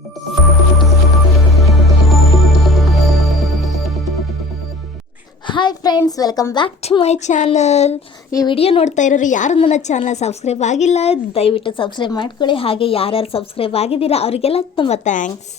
Hi friends, welcome back to my channel. ಈ video ನೋಡ್ತಾ ಇರೋರು ಯಾರು ನನ್ನ ಚಾನಲ್ ಸಬ್ಸ್ಕ್ರೈಬ್ ಆಗಿಲ್ಲ, ದಯವಿಟ್ಟು ಸಬ್ಸ್ಕ್ರೈಬ್ ಮಾಡ್ಕೊಳ್ಳಿ. ಹಾಗೆ ಯಾರ್ಯಾರು ಸಬ್ಸ್ಕ್ರೈಬ್ ಆಗಿದ್ದೀರಾ ಅವರಿಗೆಲ್ಲ ತುಂಬ ಥ್ಯಾಂಕ್ಸ್.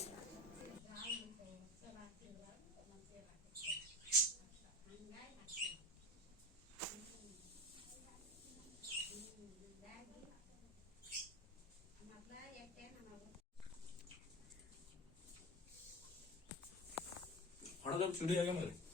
चुड़ी आ गया मेरे